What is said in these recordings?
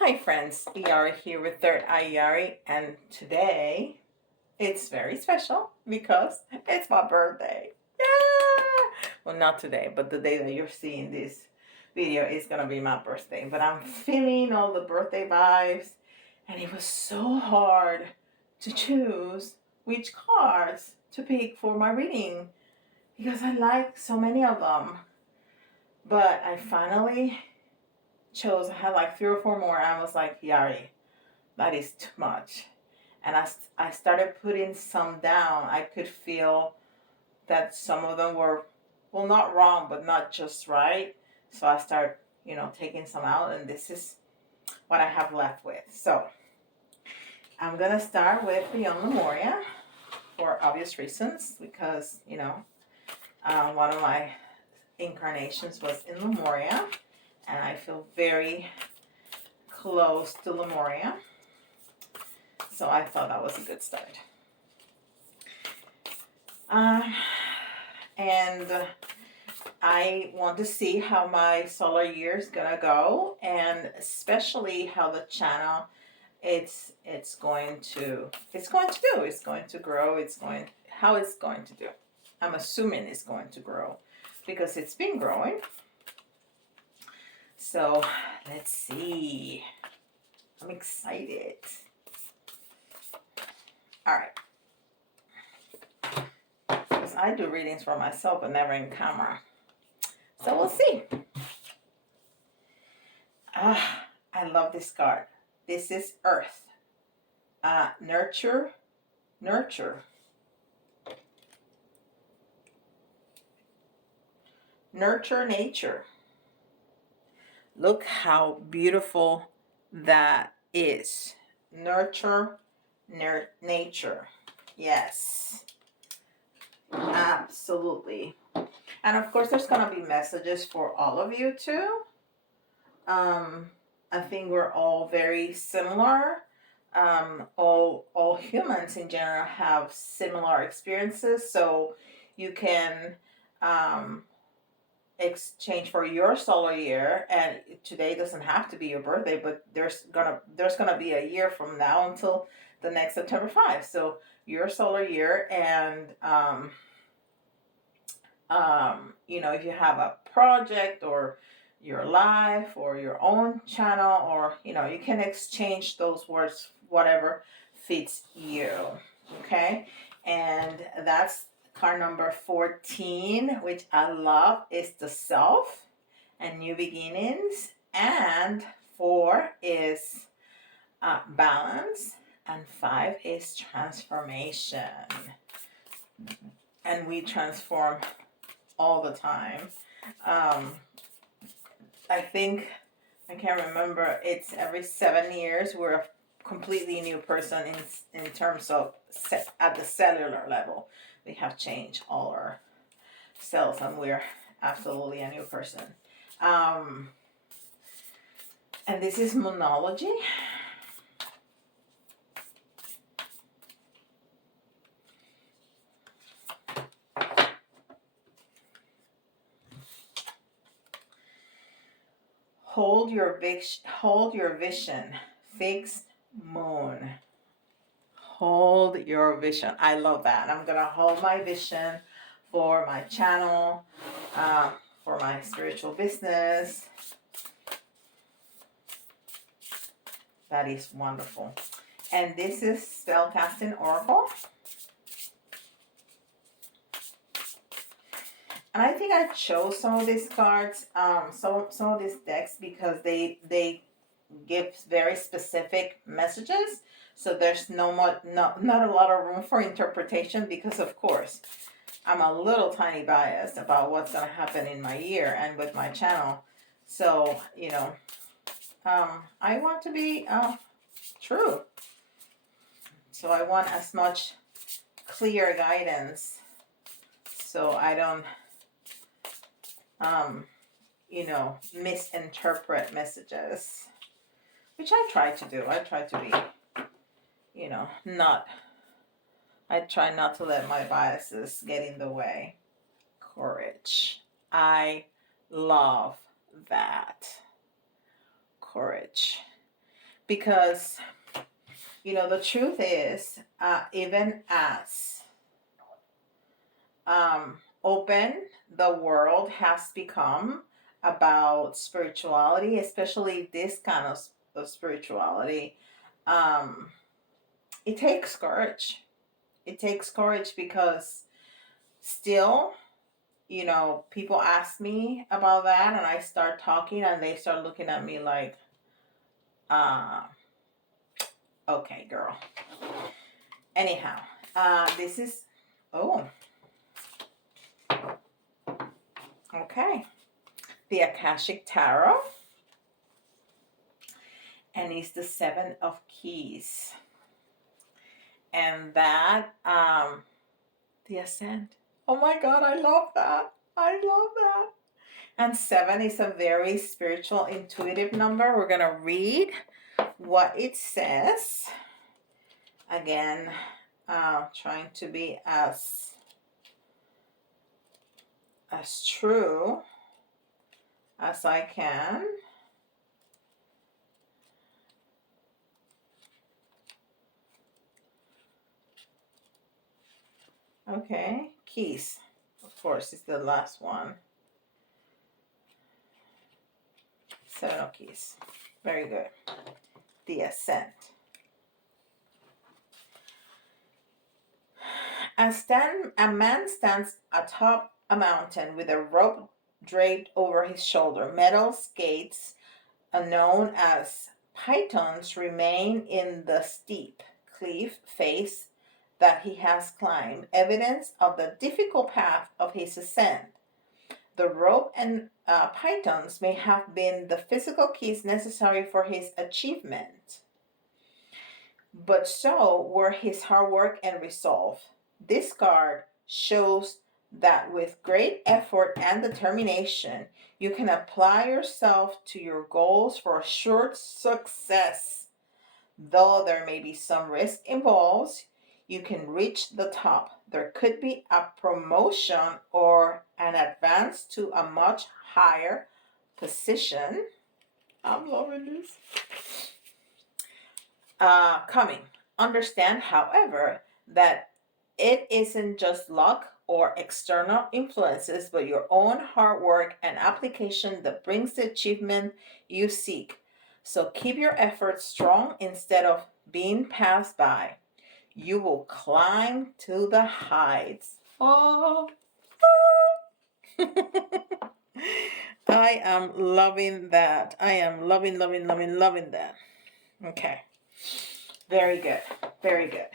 Hi friends, Yari here with Third Eye Yari, and today it's very special because it's my birthday. Yeah! Well, not today, but the day that you're seeing this video is gonna be my birthday. But I'm feeling all the birthday vibes, and it was so hard to choose which cards to pick for my reading because I like so many of them. But I finally chose, I had like 3 or 4 more, and I was like, Yari, that is too much. And I started putting some down. I could feel that some of them were, well, not wrong, but not just right. So I started, taking some out, and this is what I have left with. So I'm going to start with Beyond Lemuria for obvious reasons because, one of my incarnations was in Lemuria, and I feel very close to Lemuria. So I thought that was a good start. And I want to see how my solar year is gonna go, and especially how the channel it's going to do. It's going to grow. How it's going to do. I'm assuming it's going to grow because it's been growing. So let's see. I'm excited. All right. Because I do readings for myself but never in camera. So we'll see. I love this card. This is Earth. Nurture. Nurture nature. Look how beautiful that is. Nurture nature. Yes. Absolutely. And of course, there's going to be messages for all of you too. I think we're all very similar. All humans in general have similar experiences, so you can exchange for your solar year. And today doesn't have to be your birthday, but there's gonna be a year from now until the next September 5. So your solar year, and if you have a project or your life or your own channel, or you can exchange those words, whatever fits you. Okay, and that's card number 14, which I love, is the self and new beginnings, and 4 is balance, and 5 is transformation. And we transform all the time. I think, I can't remember, it's every 7 years we're a completely new person in terms of at the cellular level. We have changed all our cells, and we're absolutely a new person. And this is Moonology. Hold your vision. Fixed moon. Hold your vision. I love that. I'm gonna hold my vision for my channel, for my spiritual business. That is wonderful. And this is Spellcasting Oracle. And I think I chose some of these cards, some of these decks, because they give very specific messages. So there's not a lot of room for interpretation, because of course I'm a little tiny biased about what's going to happen in my year and with my channel. So I want to be true. So I want as much clear guidance, so I don't misinterpret messages, which I try to do. I try to be, I try not to let my biases get in the way. Courage. I love that. Courage. because, you know, the truth is, even as open the world has become about spirituality, especially this kind of spirituality, it takes courage. It takes courage because still, you know, people ask me about that and I start talking and they start looking at me like, okay, girl. Anyhow, this is, oh, okay. The Akashic Tarot. And it's the Seven of Keys. And that, the Ascent. Oh my God, I love that. I love that. And 7 is a very spiritual, intuitive number. We're going to read what it says. Again, trying to be as true as I can. Okay, keys. Of course, it's the last one. 7 of keys. Very good. The Ascent. A man stands atop a mountain with a rope draped over his shoulder. Metal skates, known as pythons, remain in the steep cliff face that he has climbed, evidence of the difficult path of his ascent. The rope and pythons may have been the physical keys necessary for his achievement, but so were his hard work and resolve. This card shows that with great effort and determination, you can apply yourself to your goals for assured success. Though there may be some risk involved, you can reach the top. There could be a promotion or an advance to a much higher position. I'm loving this. Coming. Understand, however, that it isn't just luck or external influences, but your own hard work and application that brings the achievement you seek. So keep your efforts strong instead of being passed by. You will climb to the heights. Oh. I am loving that. I am loving that. Okay. Very good. Very good.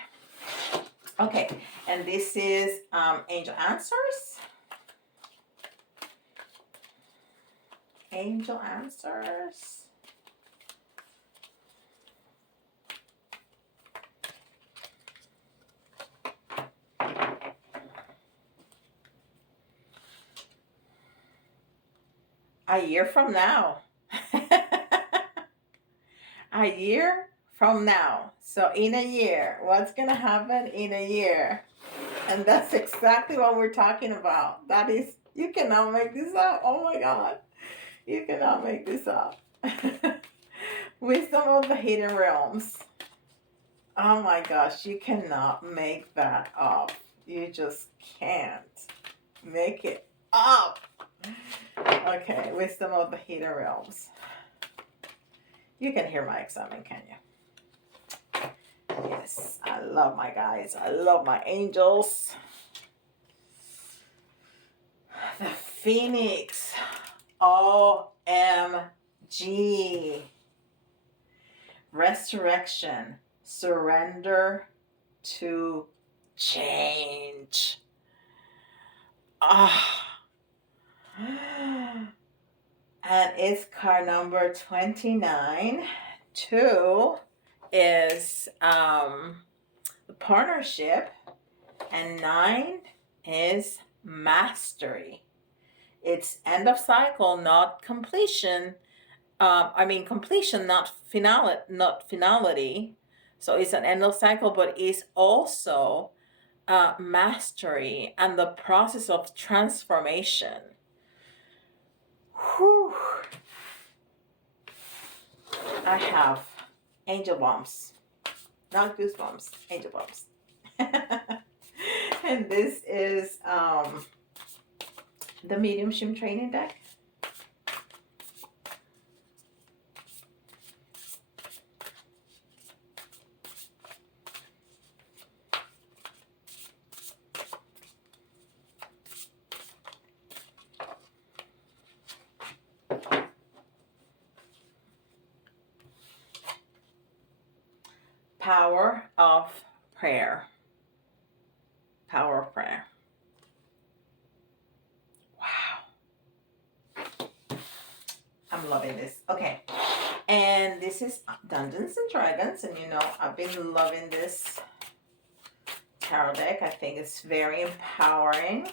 Okay. And this is Angel Answers. Angel Answers. A year from now. A year from now. So in a year, what's going to happen in a year? And that's exactly what we're talking about. That is, you cannot make this up. Oh my God. You cannot make this up. Wisdom of the Hidden Realms. Oh my gosh, you cannot make that up. You just can't make it up. Okay, Wisdom of the Hidden Realms. You can hear my excitement, can you? Yes, I love my guys. I love my angels. The Phoenix. OMG. Resurrection. Surrender to change. And it's card number 29. 2 is the partnership, and 9 is mastery. It's end of cycle, not completion. Completion, not finality. So it's an end of cycle, but it's also mastery and the process of transformation. Whew. I have Angel bumps. Not goosebumps. Angel bumps. And this is the Mediumship training deck. Power of prayer. Power of prayer. Wow. I'm loving this. Okay. And this is Dungeons and Dragons. And you know, I've been loving this tarot deck. I think it's very empowering.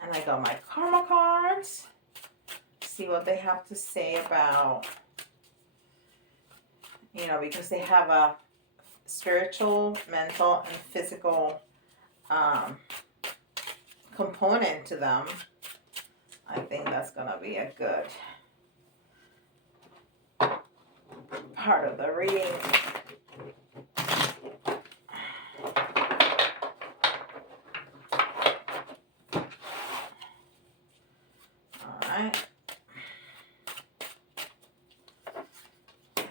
And I got my karma cards. See what they have to say about, you know, because they have a spiritual, mental, and physical component to them. I think that's going to be a good part of the reading.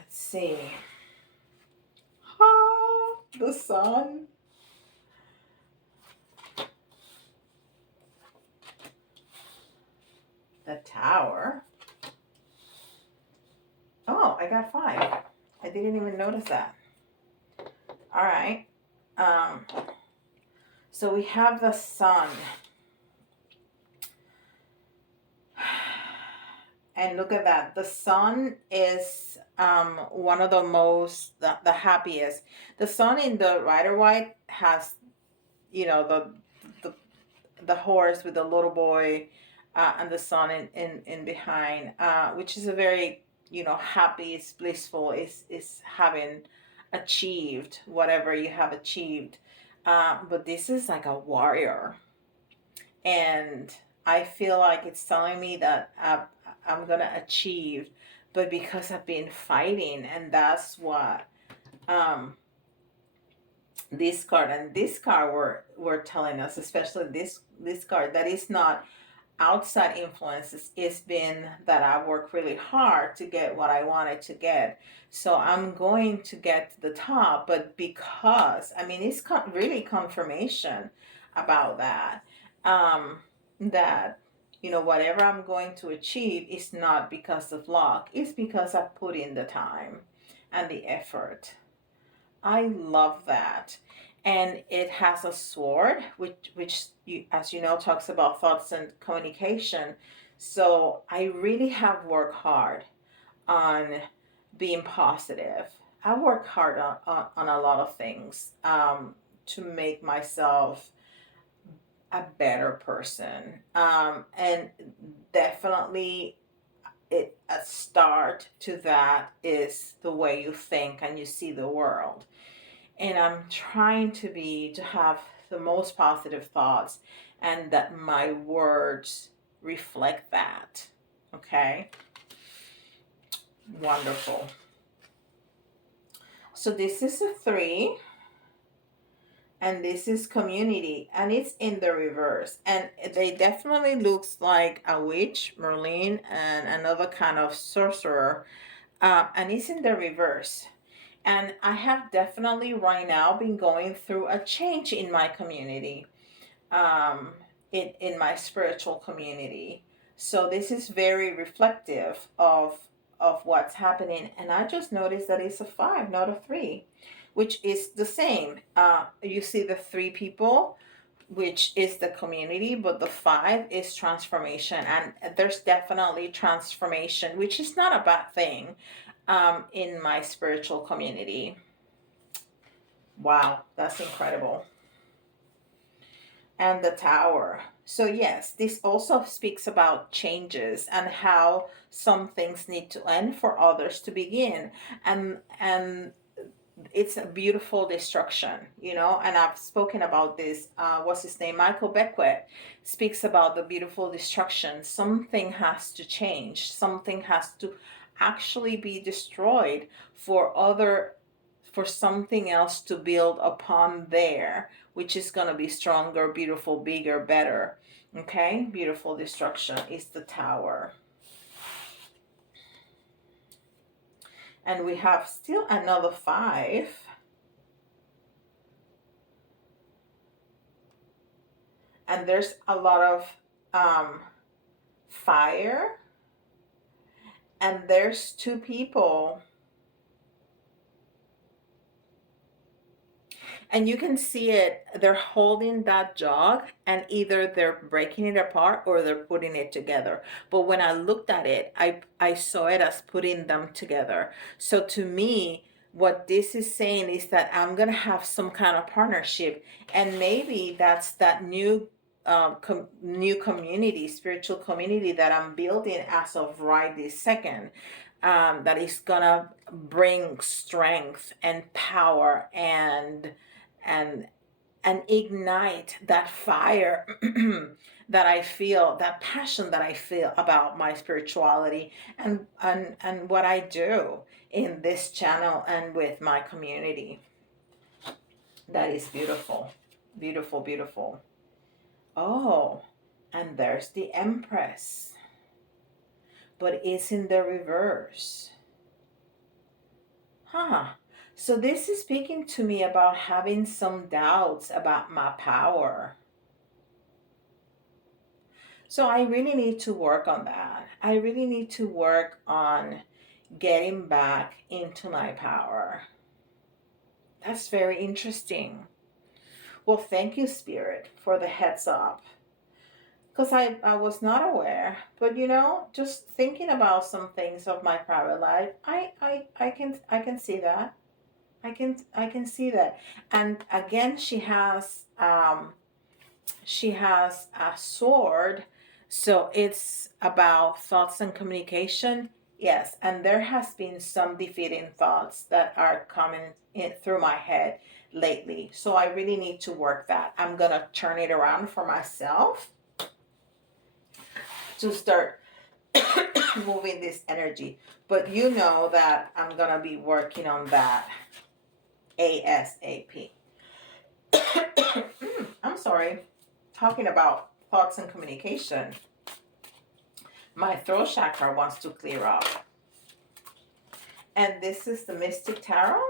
See. Oh, the sun. The tower. Oh, I got 5. I didn't even notice that. All right. So we have the sun. And look at that. The sun is one of the most, the happiest. The sun in the Rider-Waite has, you know, the horse with the little boy and the sun in behind, which is a very, you know, happy, it's blissful, is having achieved whatever you have achieved. But this is like a warrior. And I feel like it's telling me that I'm going to achieve, but because I've been fighting, and that's what this card and this card were telling us, especially this card, that is not outside influences. It's been that I work really hard to get what I wanted to get. So I'm going to get to the top, but because, I mean, it's really confirmation about that. That, you know, whatever I'm going to achieve is not because of luck. It's because I put in the time and the effort. I love that. And it has a sword, which as you know, talks about thoughts and communication. So I really have worked hard on being positive. I work hard on a lot of things to make myself a better person. And definitely a start to that is the way you think and you see the world. And I'm trying to have the most positive thoughts, and that my words reflect that. Okay? Wonderful. So this is a 3. And this is community, and it's in the reverse, and they definitely looks like a witch, Merlin, and another kind of sorcerer, and it's in the reverse. And I have definitely right now been going through a change in my community, in my spiritual community. So this is very reflective of what's happening. And I just noticed that it's a 5, not a 3, which is the same. You see the 3 people, which is the community, but the 5 is transformation. And there's definitely transformation, which is not a bad thing, in my spiritual community. Wow, that's incredible. And the tower. So yes, this also speaks about changes and how some things need to end for others to begin. And it's a beautiful destruction, you know. And I've spoken about this. What's his name? Michael Beckwith speaks about the beautiful destruction. Something has to change. Something has to actually be destroyed for something else to build upon there, which is going to be stronger, beautiful, bigger, better. Okay, beautiful destruction is the Tower. And we have still another 5. And there's a lot of fire. And there's 2 people. And you can see it. They're holding that jug, and either they're breaking it apart or they're putting it together. But when I looked at it, I saw it as putting them together. So to me, what this is saying is that I'm going to have some kind of partnership. And maybe that's that new new community, spiritual community that I'm building as of right this second. That is gonna bring strength and power and and ignite that fire that I feel, that passion that I feel about my spirituality and what I do in this channel and with my community. That is beautiful. Beautiful, beautiful. Oh, and there's the Empress. But it's in the reverse. Huh. So this is speaking to me about having some doubts about my power. So I really need to work on that. I really need to work on getting back into my power. That's very interesting. Well, thank you, Spirit, for the heads up. Because I was not aware. But you know, just thinking about some things of my private life, I can see that. I can see that. And again, she has a sword, so it's about thoughts and communication. Yes, and there has been some defeating thoughts that are coming in through my head lately. So I really need to work that. I'm gonna turn it around for myself to start moving this energy. But you know that I'm gonna be working on that ASAP. I'm sorry. Talking about thoughts and communication, my throat chakra wants to clear up. And this is the Mystic Tarot.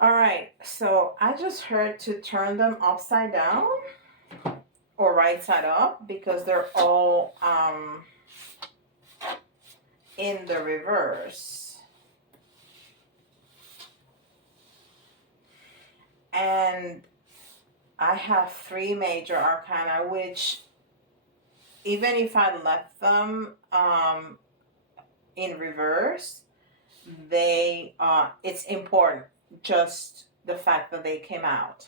All right, so I just heard to turn them upside down or right side up because they're all in the reverse. And I have 3 major arcana, which even if I left them in reverse, it's important, just the fact that they came out.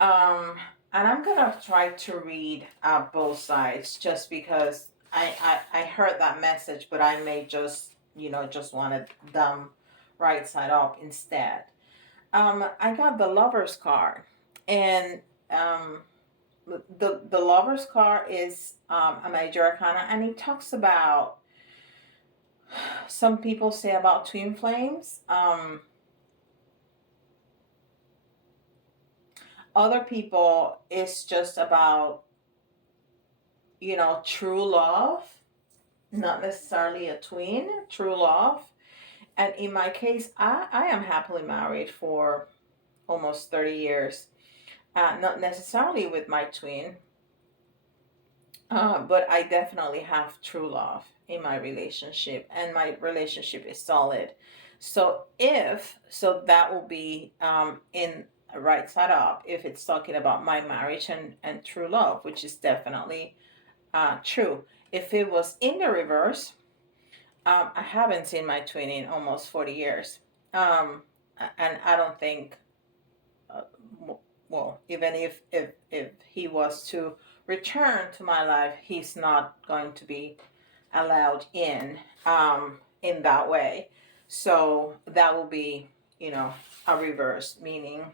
And I'm gonna try to read both sides just because I heard that message, but I may just wanted them right side up instead. I got the Lover's card, and the Lover's card is a major arcana, and it talks about, some people say about twin flames. Other people, it's just about, true love. not necessarily a twin, true love. And in my case, I am happily married for almost 30 years. Not necessarily with my twin, but I definitely have true love in my relationship, and my relationship is solid. So that will be in right side up if it's talking about my marriage and true love, which is definitely true. If it was in the reverse, I haven't seen my twin in almost 40 years. Um, and I don't think, uh, well, even if he was to return to my life, he's not going to be allowed in that way. So that will be, a reverse, meaning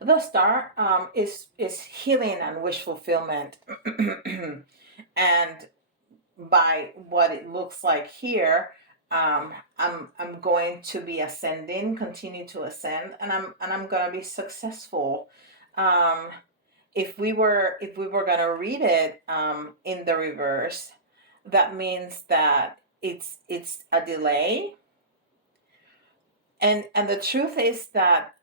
the star is healing and wish fulfillment. And by what it looks like here, I'm going to be ascending, continue to ascend, and I'm gonna be successful. Um, if we were gonna read it in the reverse, that means that it's a delay, and the truth is that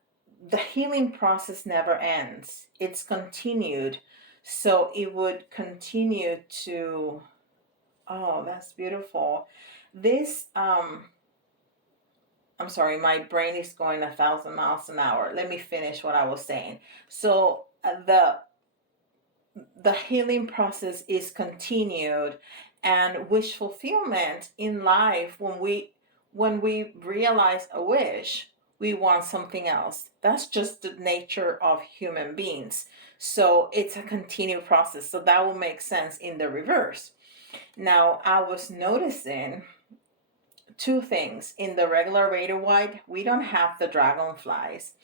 the healing process never ends. It's continued, so it would continue to. Oh, that's beautiful. This, I'm sorry, my brain is going 1,000 miles an hour. Let me finish what I was saying. So the healing process is continued, and wish fulfillment in life, when we realize a wish, we want something else. That's just the nature of human beings. So it's a continued process. So that will make sense in the reverse. Now, I was noticing two things. In the regular Raider White, we don't have the dragonflies.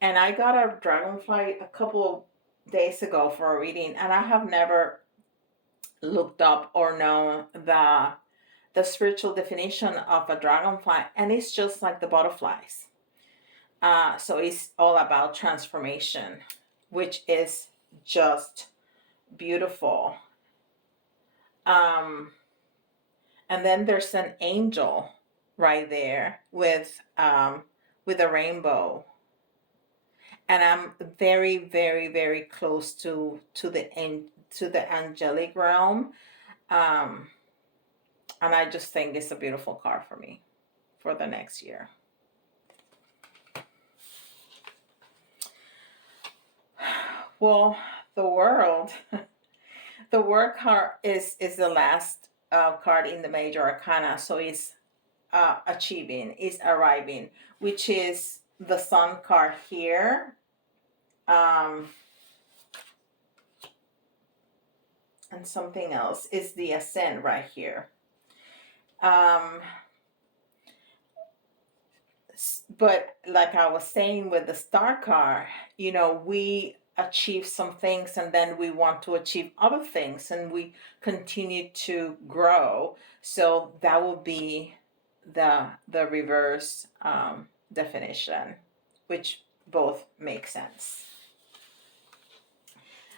And I got a dragonfly a couple of days ago for a reading, and I have never looked up or known the spiritual definition of a dragonfly, and it's just like the butterflies. So it's all about transformation, which is just beautiful. And then there's an angel right there with a rainbow, and I'm very, very, very close to the angelic realm, um, and I just think it's a beautiful card for me for the next year. Well, the world, the world card is the last card in the major arcana, so it's achieving, is arriving, which is the sun card here, and something else is the ascent right here. But like I was saying with the star card, we achieve some things, and then we want to achieve other things, and we continue to grow. So that will be the reverse definition, which both make sense.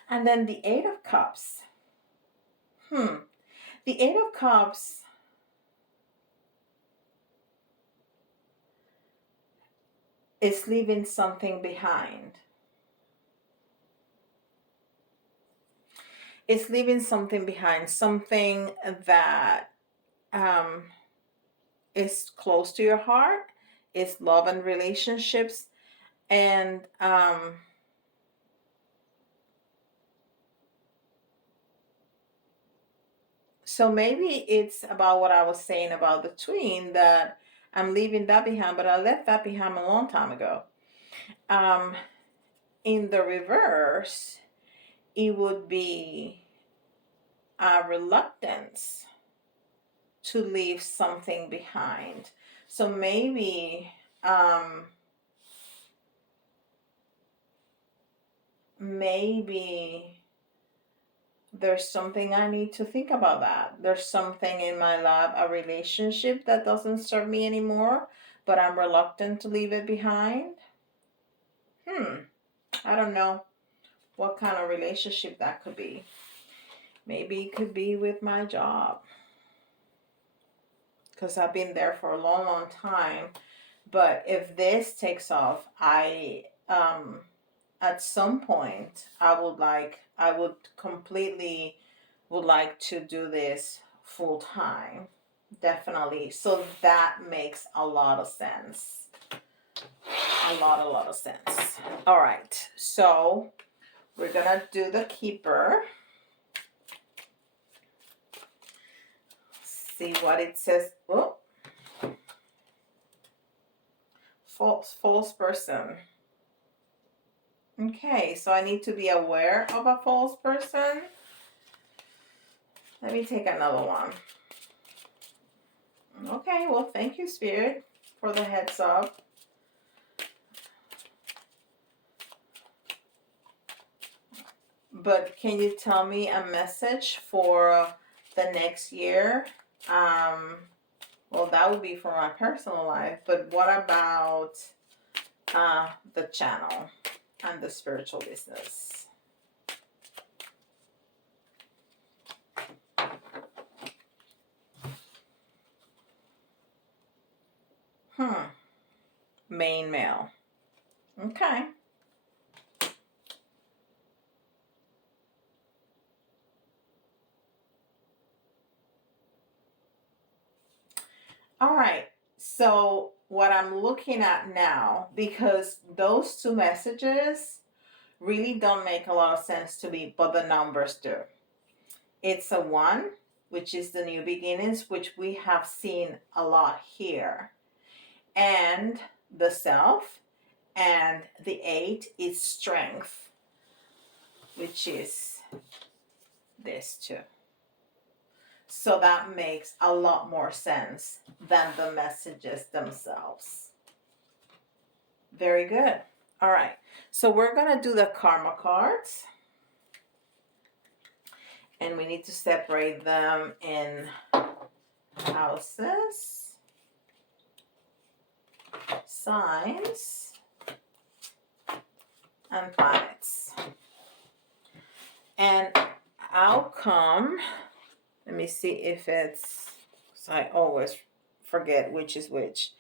And then the Eight of Cups. The Eight of Cups is leaving something behind. It's leaving something behind, something that is close to your heart, is love and relationships, and so maybe it's about what I was saying about the twin, that I'm leaving that behind, but I left that behind a long time ago. In the reverse, it would be a reluctance to leave something behind. So maybe there's something I need to think about that. There's something in my life, a relationship that doesn't serve me anymore, but I'm reluctant to leave it behind. I don't know what kind of relationship that could be. Maybe it could be with my job, because I've been there for a long, long time. But if this takes off, I at some point I would completely would like to do this full time. Definitely. So that makes a lot of sense. A lot of sense. All right. So we're gonna do the Keeper. See what it says. Oh, false person. Okay, so I need to be aware of a false person. Let me take another one. Okay, well, thank you, Spirit, for the heads up. But can you tell me a message for the next year? Well, that would be for my personal life, but what about the channel and the spiritual business? Main male. Okay. All right. So what I'm looking at now, because those two messages really don't make a lot of sense to me, but the numbers do. It's a 1, which is the new beginnings, which we have seen a lot here. And the self, and the 8 is strength, which is this too. So that makes a lot more sense than the messages themselves. Very good. All right. So we're going to do the karma cards. And we need to separate them in houses, signs, and planets. And outcome, let me see if it's, so I always forget which is which.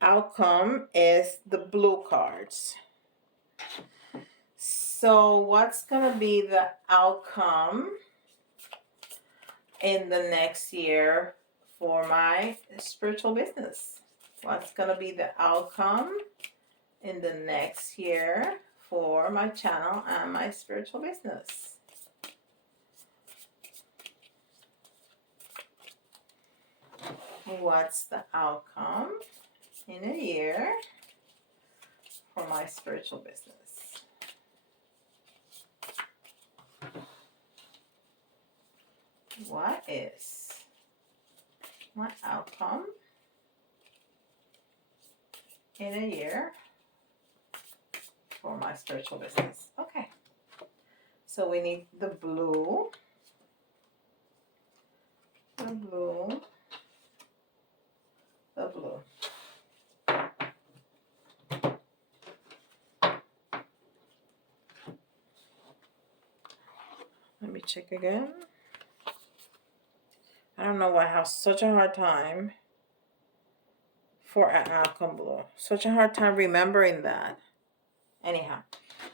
Outcome is the blue cards. So what's going to be the outcome in the next year for my spiritual business? What's going to be the outcome in the next year for my channel and my spiritual business? What's the outcome in a year for my spiritual business? What is my outcome in a year for my spiritual business? Okay. So we need the blue, the blue, the blue. Let me check again. I don't know why I have such a hard time for an outcome blue. Such a hard time remembering that. Anyhow.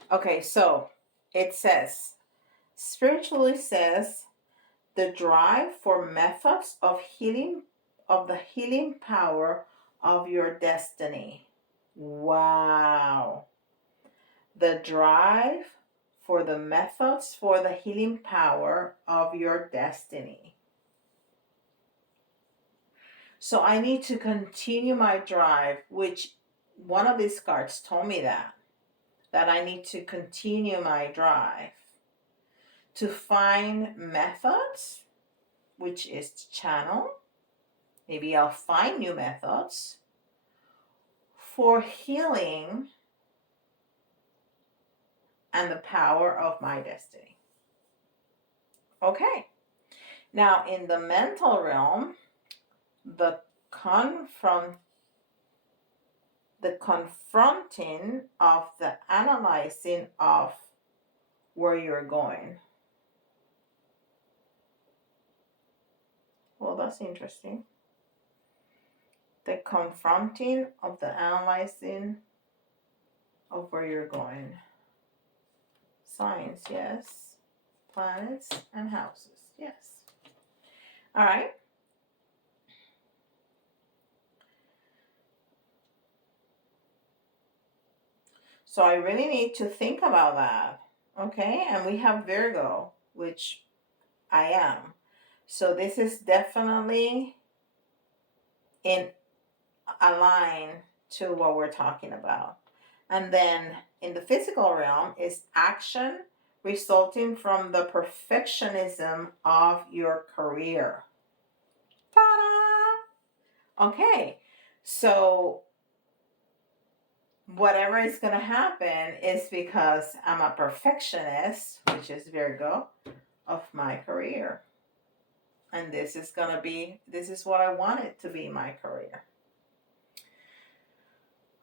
Okay, so it says, spiritually says, the drive for methods of healing, of the healing power of your destiny. Wow. The drive for the methods for the healing power of your destiny. So I need to continue my drive, which one of these cards told me that I need to continue my drive to find methods, which is the channel. Maybe I'll find new methods for healing and the power of my destiny. Okay. Now in the mental realm, the confronting of the analyzing of where you're going. Well, that's interesting. The confronting of the analyzing of where you're going. Signs, yes. Planets and houses, yes. All right. So I really need to think about that. Okay, and we have Virgo, which I am. So this is definitely in align to what we're talking about. And then in the physical realm is action resulting from the perfectionism of your career. Ta-da! Okay, so whatever is going to happen is because I'm a perfectionist, which is Virgo, of my career. And this is what I want it to be, my career.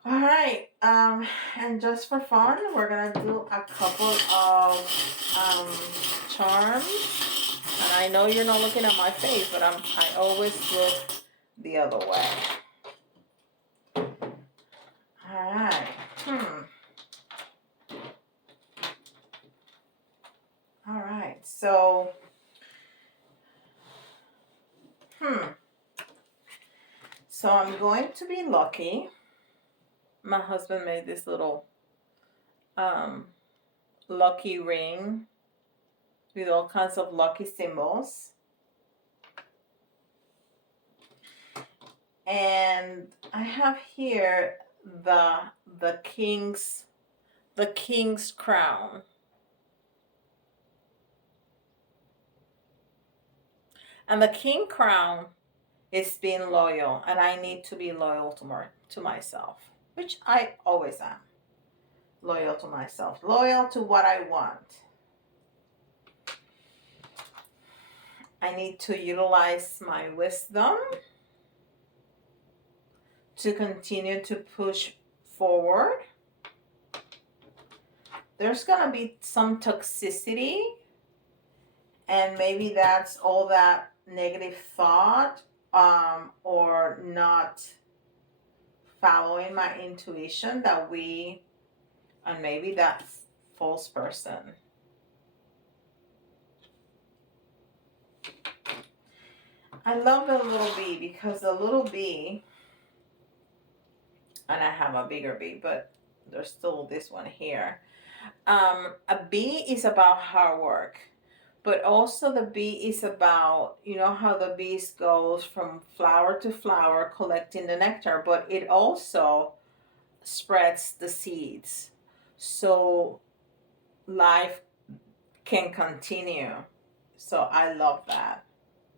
All right, and just for fun, we're gonna do a couple of charms. And I know you're not looking at my face, but I always look the other way. All right. All right. So. So I'm going to be lucky. My husband made this little lucky ring with all kinds of lucky symbols. And I have here the king's crown. And the king crown is being loyal, and I need to be loyal to myself, which I always am. Loyal to myself, loyal to what I want. I need to utilize my wisdom to continue to push forward. There's gonna be some toxicity, and maybe that's all that negative thought, or not following my intuition and maybe that false person. I love the little bee because the little bee, and I have a bigger bee, but there's still this one here. A bee is about hard work, but also the bee is about, you know how the bees goes from flower to flower collecting the nectar, but it also spreads the seeds so life can continue. So I love that,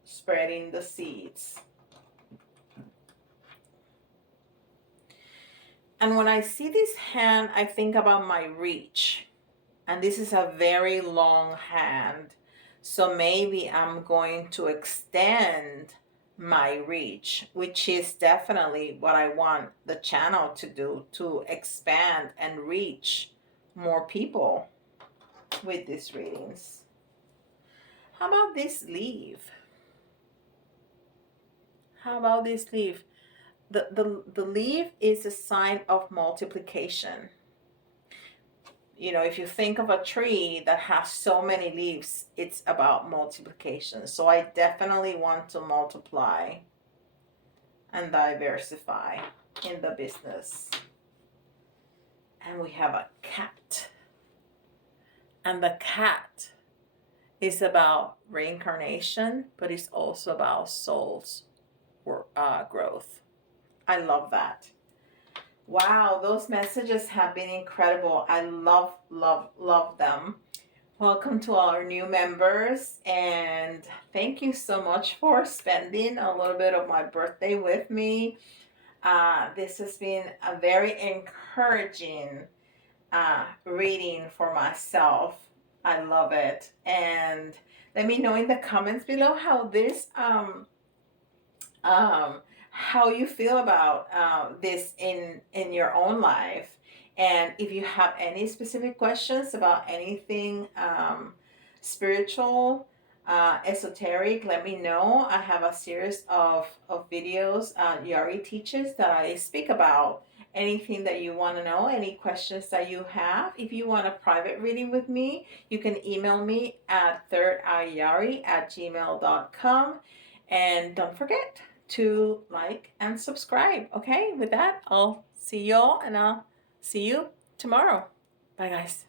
spreading the seeds. And when I see this hand, I think about my reach. And this is a very long hand. So maybe I'm going to extend my reach, which is definitely what I want the channel to do, to expand and reach more people with these readings. How about this leaf? How about this leaf? The leaf is a sign of multiplication. You know, if you think of a tree that has so many leaves, it's about multiplication. So I definitely want to multiply and diversify in the business. And we have a cat. And the cat is about reincarnation, but it's also about soul's growth. I love that. Wow, those messages have been incredible. I love, love, love them. Welcome to our new members, and thank you so much for spending a little bit of my birthday with me. This has been a very encouraging reading for myself. I love it. And let me know in the comments below how this how you feel about this in your own life, and if you have any specific questions about anything spiritual, esoteric, let me know. I have a series of videos Yari teaches that I speak about anything that you want to know, any questions that you have. If you want a private reading with me, you can email me at thirdeyeyari@gmail.com. And don't forget to like and subscribe. Okay, with that, I'll see y'all and I'll see you tomorrow. Bye, guys.